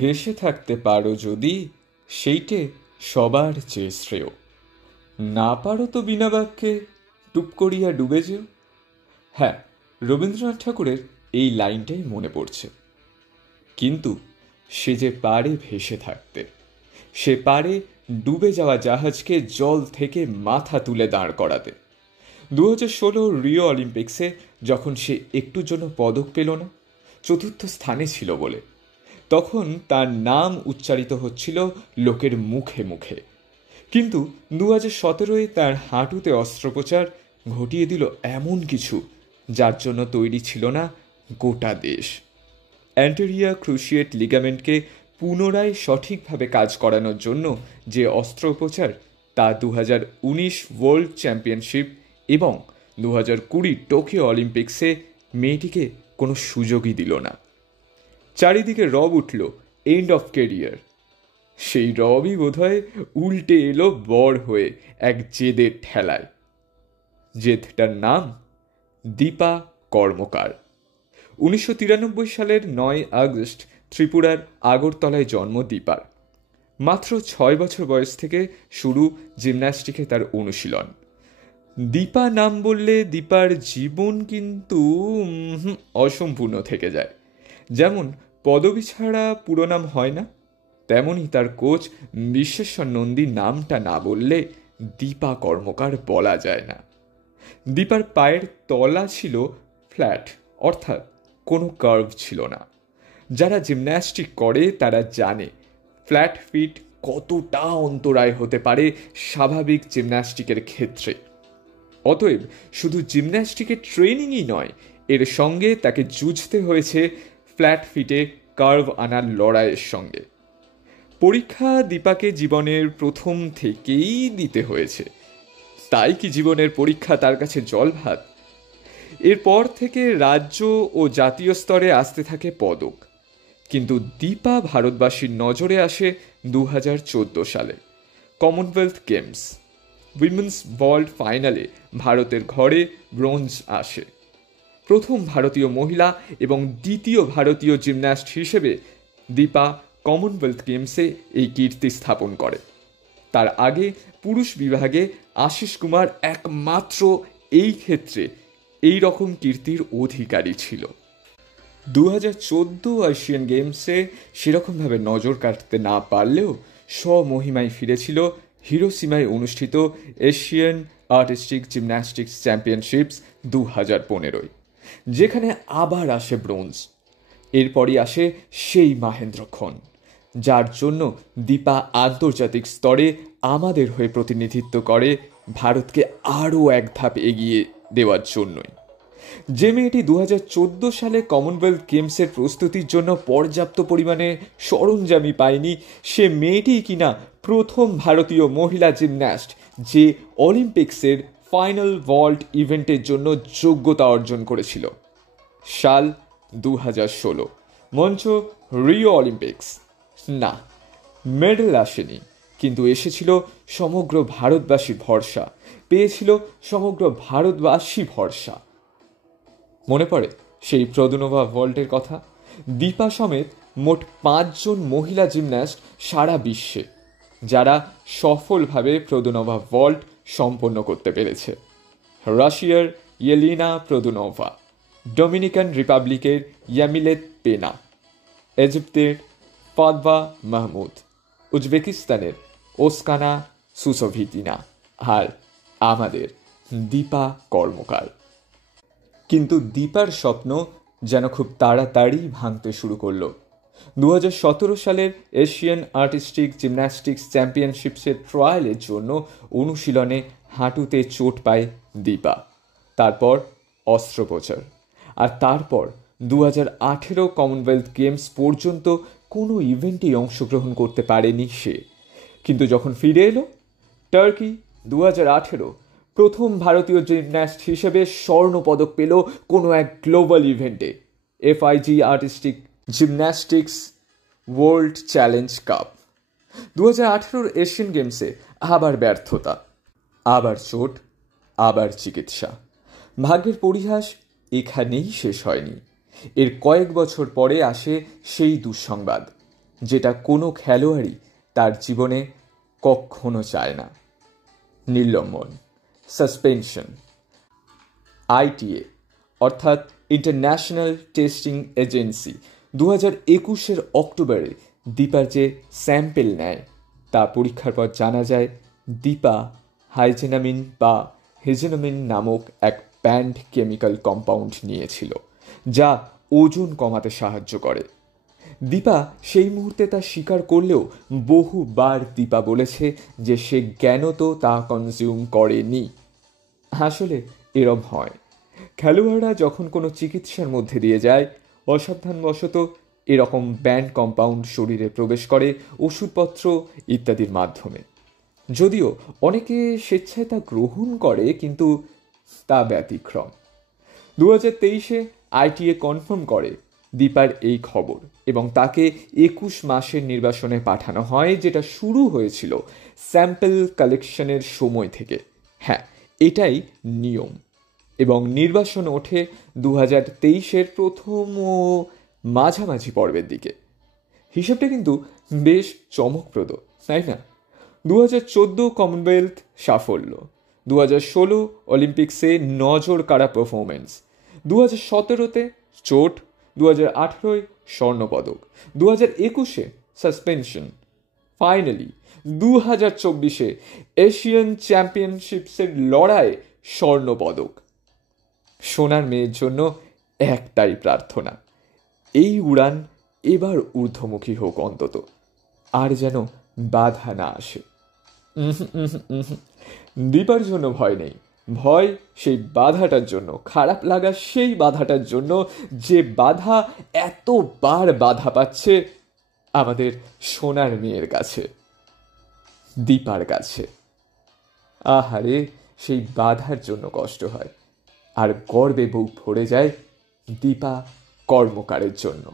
হেসে থাকতে পারো যদি, সেইটে সবার চেয়ে শ্রেয়। না পারো তো বিনা বাক্যে টুপ করিয়া ডুবে যেও। হ্যাঁ, রবীন্দ্রনাথ ঠাকুরের এই লাইনটাই মনে পড়ছে। কিন্তু সে যে পারে ভেসে থাকতে, সে পারে ডুবে যাওয়া জাহাজকে জল থেকে মাথা তুলে দাঁড় করাতে। 2016 রিও অলিম্পিক্সে যখন সে একটুর জন্য পদক পেল না, চতুর্থ স্থানে ছিল বলে, তখন তার নাম উচ্চারিত হচ্ছিল লোকের মুখে মুখে। কিন্তু 2017 তার হাঁটুতে অস্ত্রোপচার ঘটিয়ে দিল এমন কিছু যার জন্য তৈরি ছিল না গোটা দেশ। অ্যান্টেরিয়ার ক্রুশিয়েট লিগামেন্টকে পুনরায় সঠিকভাবে কাজ করানোর জন্য যে অস্ত্রোপচার, তা 2019 ওয়ার্ল্ড চ্যাম্পিয়নশিপ এবং 2020 টোকিও অলিম্পিক্সে মেয়েটিকে কোনো সুযোগই দিল না। চারিদিকে রব উঠল এন্ড অফ ক্যারিয়ার। সেই রবই বোধহয় উল্টে এলো বর হয়ে এক জেদের ঠেলায়। জেদটার নাম দীপা কর্মকার। 1993 সালের 9 আগস্ট ত্রিপুরার আগরতলায় জন্ম দীপার। মাত্র 6 বছর বয়স থেকে শুরু জিমন্যাস্টিকে তার অনুশীলন। দীপা নাম বললে দীপার জীবন কিন্তু অসম্পূর্ণ থেকে যায়। যেমন পদবী ছাড়া পুরো নাম হয় না, তেমনই তার কোচ বিশ্বেশ্বর নন্দী নামটা না বললে দীপা কর্মকার বলা যায় না। দীপার পায়ের তলা ছিল ফ্ল্যাট, অর্থাৎ কোনো কার্ভ ছিল না। যারা জিমন্যাস্টিক করে তারা জানে ফ্ল্যাট ফিট কতটা অন্তরায় হতে পারে স্বাভাবিক জিমন্যাস্টিকের ক্ষেত্রে। অতএব শুধু জিমন্যাস্টিকের ট্রেনিংই নয়, এর সঙ্গে তাকে যুঝতে হয়েছে ফ্ল্যাট ফিটে কার্ভ আনার লড়াইয়ের সঙ্গে। পরীক্ষা দীপাকে জীবনের প্রথম থেকেই দিতে হয়েছে। তাই কি জীবনের পরীক্ষা তার কাছে জলভাত? এরপর থেকে রাজ্য ও জাতীয় স্তরে আসতে থাকে পদক। কিন্তু দীপা ভারতবাসীর নজরে আসে 2014 সালে কমনওয়েলথ গেমস। উইমেন্স ওয়ার্ল্ড ফাইনালে ভারতের ঘরে ব্রোঞ্জ আসে। প্রথম ভারতীয় মহিলা এবং দ্বিতীয় ভারতীয় জিমন্যাস্ট হিসেবে দীপা কমনওয়েলথ গেমসে এই কীর্তি স্থাপন করে। তার আগে পুরুষ বিভাগে আশিস কুমার একমাত্র এই ক্ষেত্রে এই রকম কীর্তির অধিকারী ছিল। 2014 এশিয়ান গেমসে সেরকমভাবে নজর কাটতে না পারলেও স্বমহিমায় ফিরেছিল হিরোশিমায় অনুষ্ঠিত এশিয়ান আর্টিস্টিক জিমন্যাস্টিক্স চ্যাম্পিয়নশিপস 2015, যেখানে আবার আসে ব্রোঞ্জ। এরপরই আসে সেই মাহেন্দ্রক্ষণ, যার জন্য দীপা আন্তর্জাতিক স্তরে আমাদের হয়ে প্রতিনিধিত্ব করে ভারতকে আরও এক ধাপ এগিয়ে দেওয়ার জন্যই। যে মেয়েটি 2014 সালে কমনওয়েলথ গেমসের প্রস্তুতির জন্য পর্যাপ্ত পরিমাণে সরঞ্জামই পায়নি, সে মেয়েটি কিনা প্রথম ভারতীয় মহিলা জিমন্যাস্ট যে অলিম্পিক্সের ফাইনাল ভল্ট ইভেন্টের জন্য যোগ্যতা অর্জন করেছিল। সাল 2016, মঞ্চ রিও অলিম্পিক্স। না, মেডেল আসেনি, কিন্তু এসেছিল সমগ্র ভারতবাসী ভরসা, পেয়েছিল সমগ্র ভারতবাসী ভরসা। মনে পড়ে সেই প্রদুনোভা ভল্টের কথা? দীপা সমেত মোট 5 জন মহিলা জিমন্যাস্ট সারা বিশ্বে যারা সফলভাবে প্রদুনোভা ভল্ট সম্পন্ন করতে পেরেছে। রাশিয়ার ইয়েলিনা প্রদুনোভা, ডোমিনিকান রিপাবলিকের ইয়ামিলেত পেনা, ইজিপ্টের ফাদভা মাহমুদ, উজবেকিস্তানের ওসকানা সুসোভিতিনা, আর আমাদের দীপা কর্মকার। কিন্তু দীপার স্বপ্ন যেন খুব তাড়াতাড়ি ভাঙতে শুরু করলো। 2017 সালের এশিয়ান আর্টিস্টিক জিমন্যাস্টিক্স চ্যাম্পিয়নশিপসের ট্রায়ালের জন্য অনুশীলনে হাঁটুতে চোট পায় দীপা। তারপর অস্ত্রোপচার, আর তারপর 2018 কমনওয়েলথ গেমস পর্যন্ত কোনো ইভেন্টেই অংশগ্রহণ করতে পারেনি সে। কিন্তু যখন ফিরে এলো টার্কি 2018, প্রথম ভারতীয় জিমন্যাস্ট হিসেবে স্বর্ণ পদক পেল কোনো এক গ্লোবাল ইভেন্টে, FIG artistic gymnastics world challenge cup. 2018 Asian গেমসে আবার ব্যর্থতা, আবার চোট, আবার চিকিৎসা। ভাগ্যের পরিহাস এখানেই শেষ হয়নি। এর কয়েক বছর পরে আসে সেই দুঃসংবাদ, যেটা কোনো খেলোয়াড়ই তার জীবনে কখনো চায় না। নির্লম্বন, সাসপেনশন। আইটিএ অর্থাৎ ইন্টারন্যাশনাল টেস্টিং এজেন্সি 2021 অক্টোবরে দীপার যে স্যাম্পেল নেয় তা পরীক্ষার পর জানা যায় দীপা হাইজেনামিন বা হেজেনামিন নামক এক ব্যান্ড কেমিক্যাল কম্পাউন্ড নিয়েছিল, যা ওজন কমাতে সাহায্য করে। দীপা সেই মুহূর্তে তা স্বীকার করলেও বহুবার দীপা বলেছে যে সে জ্ঞানত তা কনজিউম করেনি। আসলে এরম হয়, খেলোয়াড়রা যখন কোনো চিকিৎসার মধ্যে দিয়ে যায় অসাবধানবশত এরকম ব্যান্ড কম্পাউন্ড শরীরে প্রবেশ করে ওষুধপত্র ইত্যাদির মাধ্যমে। যদিও অনেকে স্বেচ্ছায় তা গ্রহণ করে, কিন্তু তা ব্যতিক্রম। 2023 আইটিএ কনফার্ম করে দীপার এই খবর এবং তাকে 21 মাসের নির্বাসনে পাঠানো হয়, যেটা শুরু হয়েছিল স্যাম্পল কালেকশনের সময় থেকে। হ্যাঁ, এটাই নিয়ম। এবং নির্বাসন ওঠে 2023 প্রথম ও মাঝামাঝি পর্বের দিকে। হিসেবটা কিন্তু বেশ চমকপ্রদ, তাই না? 2014 কমনওয়েলথ সাফল্য, 2016 অলিম্পিক্সে নজর কাড়া পারফরমেন্স, 2017 চোট, 2018 স্বর্ণপদক, 2021 সাসপেনশন, ফাইনালি 2024 এশিয়ান চ্যাম্পিয়নশিপসের লড়াই স্বর্ণপদক। সোনার মেয়ের জন্য একটাই প্রার্থনা, এই উড়ান এবার ঊর্ধ্বমুখী হোক অন্তত, আর যেন বাধা না আসে। দীপার জন্য ভয় নেই, ভয় সেই বাধাটার জন্য, খারাপ লাগা সেই বাধাটার জন্য যে বাধা এতবার বাধা পাচ্ছে আমাদের সোনার মেয়ের কাছে, দীপার কাছে। আহারে, সেই বাধার জন্য কষ্ট হয়, আর গর্বে বুক ভরে যায় দীপা কর্মকারের জন্য।